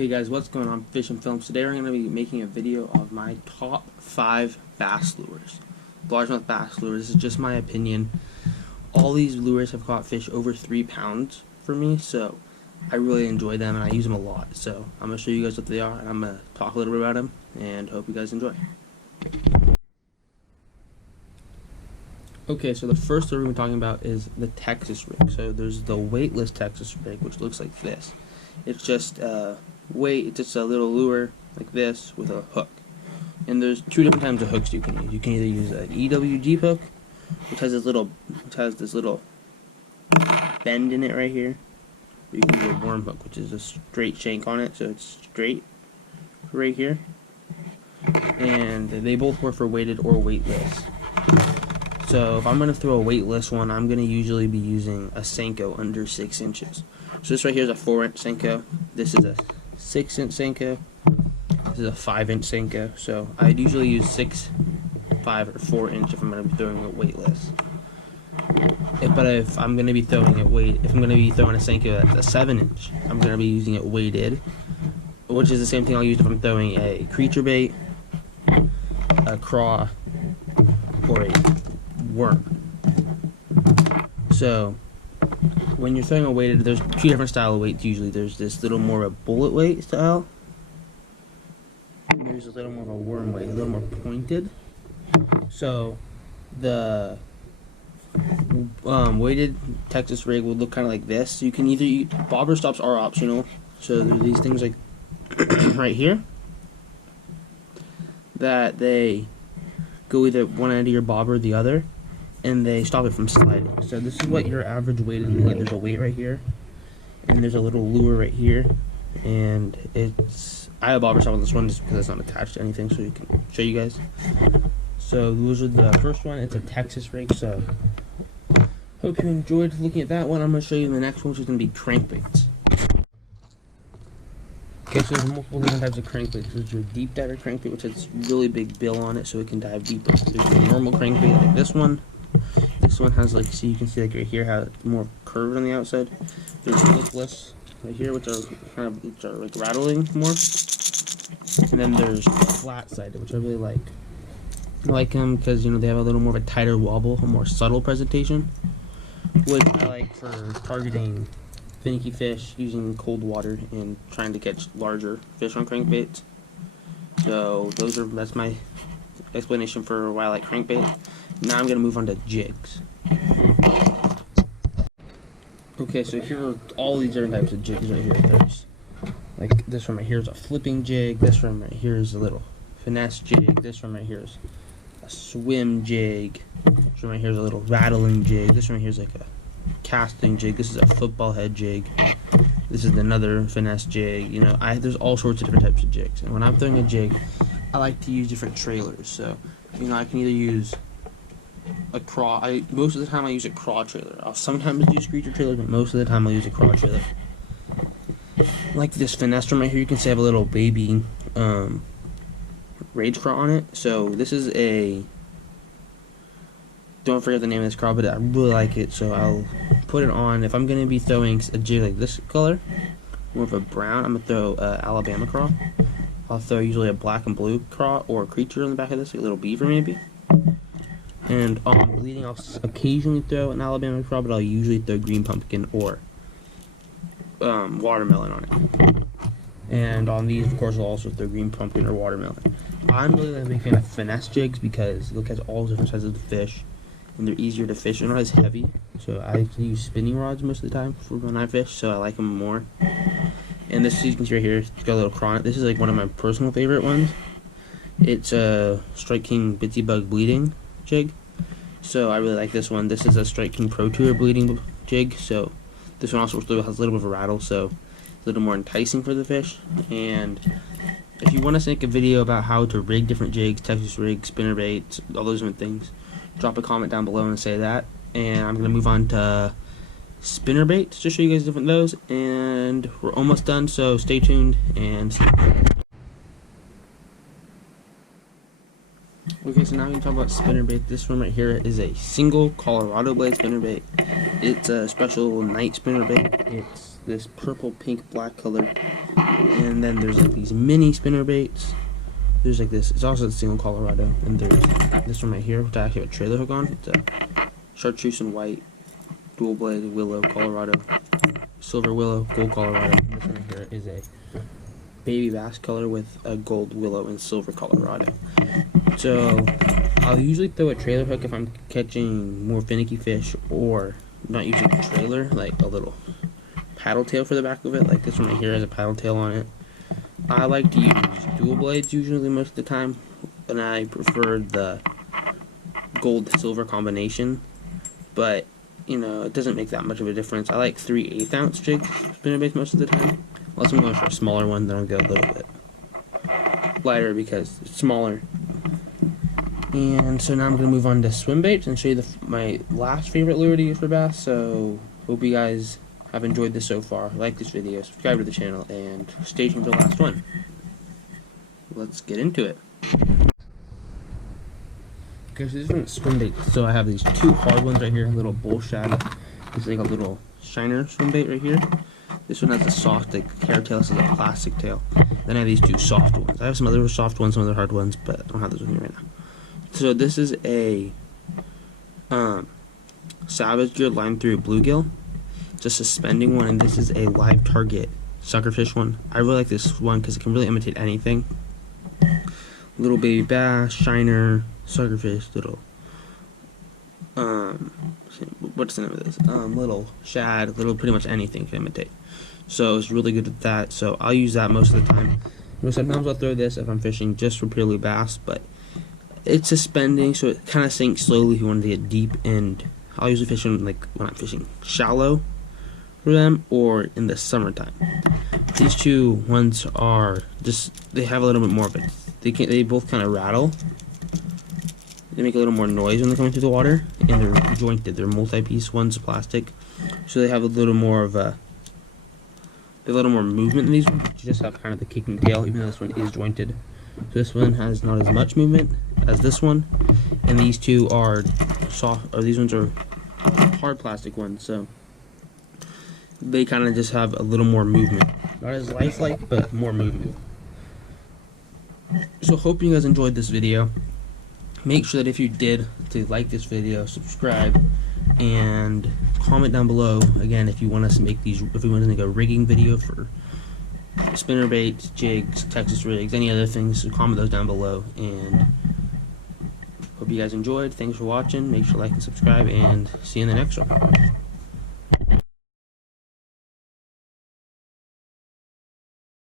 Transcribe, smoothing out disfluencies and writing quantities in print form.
Okay guys, what's going on, Fish and Films? Today we're going to be making a video of my top 5 bass lures. Largemouth bass lures. This is just my opinion. All these lures have caught fish over 3 pounds for me, so I really enjoy them and I use them a lot. So I'm going to show you guys what they are and I'm going to talk a little bit about them and hope you guys enjoy. Okay, so the first lure we're talking about is the Texas rig. So there's the weightless Texas rig, which looks like this. It's just it's just a little lure like this with a hook. And there's 2 different types of hooks you can use. You can either use an EWG hook, which has this little bend in it right here. Or you can use a worm hook, which is a straight shank on it, so it's straight right here. And they both work for weighted or weightless. So if I'm going to throw a weightless one, I'm going to usually be using a Senko under 6 inches. So this right here is a 4-inch Senko. This is a 6-inch Senko. This is a 5-inch Senko. So I'd usually use 6, 5, or 4-inch if I'm going to be throwing it weightless. But if I'm going to be throwing it if I'm going to be throwing a Senko that's a 7-inch, I'm going to be using it weighted, which is the same thing I'll use if I'm throwing a creature bait, a craw, or a worm. So when you're throwing a weighted, there's 2 different style of weights usually. There's this little more of a bullet weight style, and there's a little more of a worm weight, a little more pointed. So the weighted Texas rig will look kind of like this. So you can either use, bobber stops are optional. So there are these things like right here that they go either one end of your bobber or the other, and they stop it from sliding. So this is what your average weight is. There's a weight right here, and there's a little lure right here, and I have a bobber stop on this one just because it's not attached to anything, so you can show you guys. So those are the first one. It's a Texas rig. So hope you enjoyed looking at that one. I'm going to show you the next one, which is going to be crankbaits. Okay, so there's multiple different types of crankbaits. There's your deep diver crankbait, which has really big bill on it, so it can dive deeper. There's your normal crankbait like this one. This one has you can see like right here how it's more curved on the outside. There's flipless right here, which are like rattling more. And then there's flat-sided, which I really like. I like them because they have a little more of a tighter wobble, a more subtle presentation, which I like for targeting finicky fish using cold water and trying to catch larger fish on crankbaits. So that's my explanation for why I like crankbait. Now I'm going to move on to jigs. Okay, so here are all these different types of jigs right here. There's like this one right here is a flipping jig. This one right here is a little finesse jig. This one right here is a swim jig. This one right here is a little rattling jig. This one right here is like a casting jig. This is a football head jig. This is another finesse jig. There's all sorts of different types of jigs. And when I'm throwing a jig, I like to use different trailers. So, I can either use a craw. Most of the time I use a craw trailer. I'll sometimes use creature trailers, but most of the time I'll use a craw trailer. Like this finesse one right here, you can see I have a little baby rage craw on it. So this is don't forget the name of this craw, but I really like it, so I'll put it on. If I'm going to be throwing a jig like this color, more of a brown, I'm going to throw Alabama craw. I'll throw usually a black and blue craw or a creature on the back of this, like a little beaver maybe. And on bleeding, I'll occasionally throw an Alabama craw, but I'll usually throw green pumpkin or watermelon on it. And on these, of course, I'll also throw green pumpkin or watermelon. I'm really a big fan of finesse jigs because they'll catch all different sizes of fish, and they're easier to fish. They're not as heavy, so I use spinning rods most of the time for when I fish, so I like them more. And this, you can see right here, it's got a little craw. This is like one of my personal favorite ones. It's a Strike King Bitsy Bug bleeding jig, so I really like this one. This is a Strike King Pro Tour bleeding jig, so this one also has a little bit of a rattle, so it's a little more enticing for the fish. And if you want us to make a video about how to rig different jigs, Texas rigs, spinnerbaits, all those different things, drop a comment down below and say that. And I'm going to move on to spinnerbaits to show you guys different those, and we're almost done, so stay tuned and see. Okay, so now we can talk about spinnerbait. This one right here is a single Colorado blade spinnerbait. It's a special night spinnerbait. It's this purple, pink, black color. And then there's like these mini spinner baits. There's like this, it's also a single Colorado. And there's this one right here, which I actually have a trailer hook on. It's a chartreuse and white, dual blade, willow, Colorado, silver willow, gold Colorado. And this one right here is a baby bass color with a gold willow and silver Colorado. So I'll usually throw a trailer hook if I'm catching more finicky fish, or not using a trailer, like a little paddle tail for the back of it. Like this one right here has a paddle tail on it. I like to use dual blades usually most of the time, and I prefer the gold silver combination, but you know, it doesn't make that much of a difference. I like 3/8 ounce jigs spinnerbaits most of the time. Unless I'm going for a smaller one, then I'll go a little bit lighter because it's smaller. And so now I'm going to move on to swim baits and show you my last favorite lure to use for bass. So hope you guys have enjoyed this so far. Like this video, subscribe to the channel, and stay tuned for the last one. Let's get into it. Okay, so this one's swim bait. So I have these two hard ones right here, a little bull shad. It's like a little shiner swim bait right here. This one has a soft, like, hair tail. This is a plastic tail. Then I have these two soft ones. I have some other soft ones, some other hard ones, but I don't have those with me right now. So this is a Savage Gear Line Through Bluegill. It's a suspending one, and this is a live target suckerfish one. I really like this one because it can really imitate anything. Little baby bass, shiner, suckerfish, little what's the name of this? Little shad, little pretty much anything can imitate. So it's really good at that. So I'll use that most of the time. Sometimes I'll throw this if I'm fishing just for purely bass, but it's suspending, so it kind of sinks slowly if you want to get deep. And I'll usually fish them like when I'm fishing shallow for them, or in the summertime. These two ones are just, they have a little bit more of it. They both kind of rattle. They make a little more noise when they're coming through the water, and they're jointed. They're multi-piece. One's plastic, so they have a little more of a little more movement in these ones. You just have kind of the kicking tail, even though this one is jointed. So this one has not as much movement as this one, and these two are soft, or these ones are hard plastic ones, so they kind of just have a little more movement. Not as lifelike, but more movement. So hope you guys enjoyed this video. Make sure that if you did, to like this video, subscribe, and comment down below again if you want us to make these, if we want to make a rigging video for spinnerbaits, jigs, Texas rigs, any other things. So comment those down below, and hope you guys enjoyed. Thanks for watching. Make sure to like and subscribe, and see you in the next one.